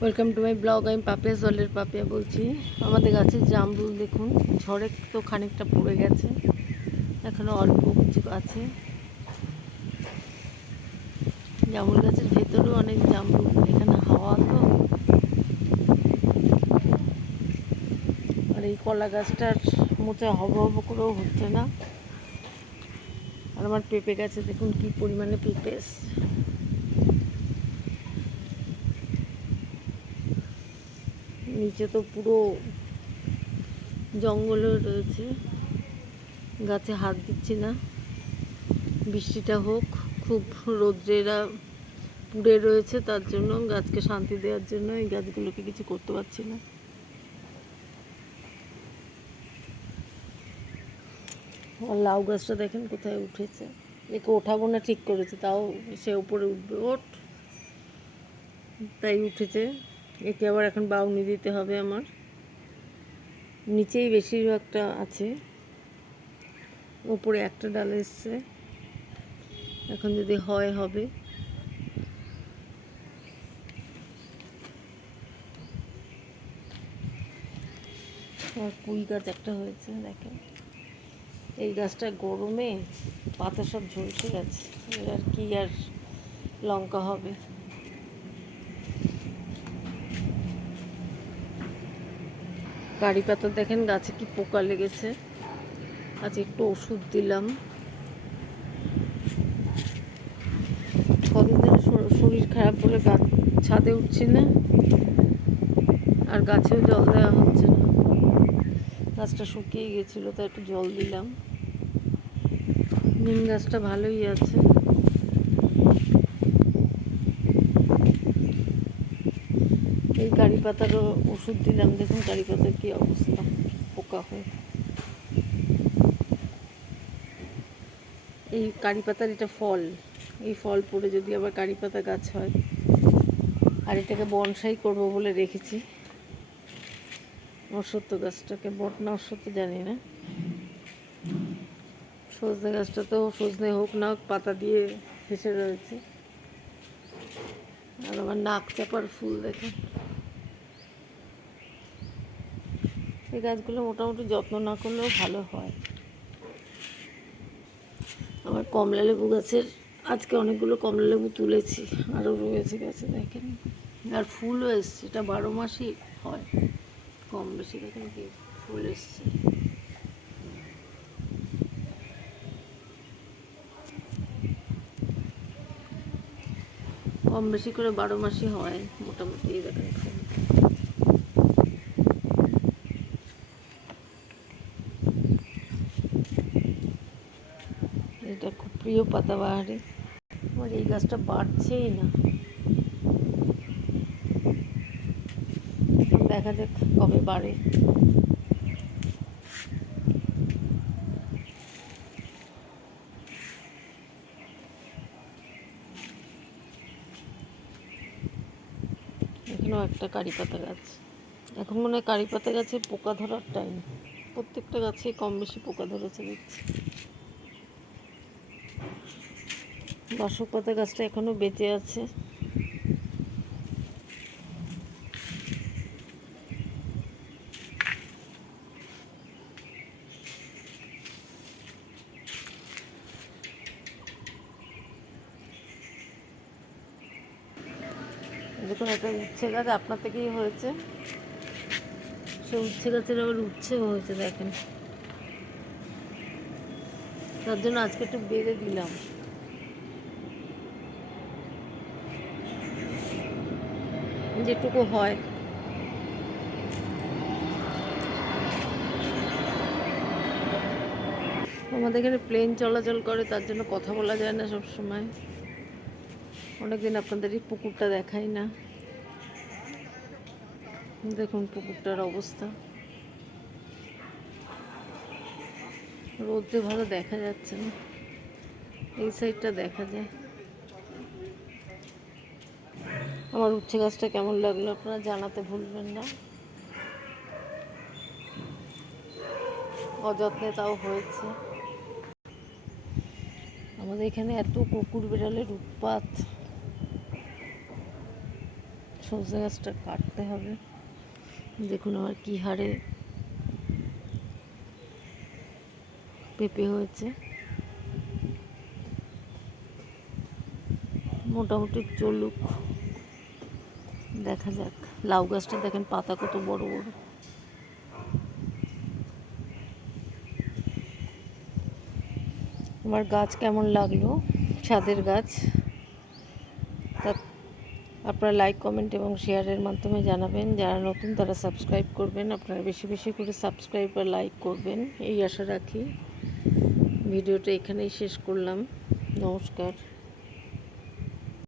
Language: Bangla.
ওয়েলকাম টু মাই ব্লগ আমি পাপিয়া জলের পাপিয়া বলছি। আমাদের গাছের জামরুল দেখুন। ঝড়ে তো খানিকটা পড়ে গেছে। এখনও অল্প কিছু আছে। জামরুল গাছের ভেতরেও অনেক জামরুল। এখানে হাওয়া তো। আর এই কলা গাছটার মোটে হব হব করেও হচ্ছে না। আর আমার পেঁপে গাছে দেখুন কি পরিমাণে পেঁপে নিচে তো পুরো জঙ্গলে রয়েছে। গাছে হাত দিচ্ছি না। বৃষ্টিটা হোক, খুব রোদ্রেরা পুড়ে রয়েছে, তার জন্য গাছকে শান্তি দেওয়ার জন্য এই গাছগুলোকে কিছু করতে পারছি না। আর লাউ গাছটা দেখেন কোথায় উঠেছে। একে ওঠাবো না, ঠিক করেছে, তাও সে উপরে উঠবে। ওঠ। তাই উঠেছে। একে আবার এখন বাউনি দিতে হবে আমার। নিচেই বেশিরভাগটা আছে। ওপরে একটা ডাল এসছে। এখন যদি হয়, হবে। কুই গাছ একটা হয়েছে, দেখেন। এই গাছটা গরমে পাতা সব ঝলসে গেছে। এর আর কি আর লঙ্কা হবে? কারি পাতা দেখেন, গাছে কি পোকা লেগেছে। আজ একটু ওষুধ দিলাম। কদিন ধরে শর- শরীর খারাপ বলে গাছ ছাদে উঠছি না। আর গাছেও জল দেওয়া হচ্ছে না। গাছটা শুকিয়ে গেছিল, তাই একটু জল দিলাম। নিম গাছটা ভালোই আছে এই কারি পাতারও ওষুধ দিলাম। দেখুন কারি পাতার কি অবস্থা, পোকা হয়ে। এই কারি পাতার এটা ফল। এই ফল পড়ে যদি আবার কারি পাতা গাছ হয়। আর এটাকে বনসাই করব বলে রেখেছি। অশ্বত্থ গাছটাকে, বটনা অশ্বত্থ জানি না। সজনে গাছটা তো সজনে হোক না হোক, পাতা দিয়ে হেসে রয়েছে। আর আমার নাক চাপার ফুল দেখে এই গাছগুলো মোটামুটি যত্ন না করলেও ভালো হয়। আমার কমলা লেবু গাছের, আজকে অনেকগুলো কমলা লেবু তুলেছি, আরও রয়েছে গাছে দেখেন। আর ফুলও এসছে, এটা বারো মাসই হয়। কম বেশি দেখেন কি ফুল এসছে। কম বেশি করে বারো মাসই হয় মোটামুটি দেখেন। ফুল এটা খুব প্রিয় পাতাবাহারে। আমার এই গাছটা বাড়ছেই না। দেখা যাক কবে বাড়ে। এখানেও একটা কারি পাতা গাছ। এখন মনে হয় কারি পাতা গাছে পোকা ধরার টাইম প্রত্যেকটা গাছে কম বেশি পোকা ধরেছে দেখছি। বাসক পাতা গাছটা এখনও বেঁচে আছে। দেখুন, একটা উচ্ছে গাছ আপনার থেকেই হয়েছে। সে উচ্ছে গাছের আবার উচ্ছেও হয়েছে, দেখেন। তার জন্য আজকে একটু বেঁধে দিলাম। যেটুকু হয়। আমাদের এখানে প্লেন চলাচল করে, তার জন্য কথা বলা যায় না সব সময় অনেকদিন আপনাদের এই পুকুরটা দেখাই না। দেখুন পুকুরটার অবস্থা। রোদে ভালো দেখা যাচ্ছে না। এই সাইডটা দেখা যায়। আমার উচ্ছে গাছটা কেমন লাগল আপনারা জানাতে ভুলবেন না। অযত্নে তাও হয়েছে। আমাদের এখানে এত কুকুর বিড়ালের উৎপাত সজনে গাছটা কাটতে হবে। দেখুন আমার কী হারে পেঁপে হয়েছে। মোটামুটি চলুক। দেখা যাক। লাউ গাছটা দেখেন, পাতা কত বড় বড়। আমার গাছ কেমন লাগল? ছাদের গাছ। তা আপনারা লাইক কমেন্ট এবং শেয়ারের মাধ্যমে জানাবেন। যারা নতুন, তারা সাবস্ক্রাইব করবেন। আপনারা বেশি বেশি করে সাবস্ক্রাইব আর লাইক করবেন। এই আশা রাখি। ভিডিওটা এখানেই শেষ করলাম। নমস্কার।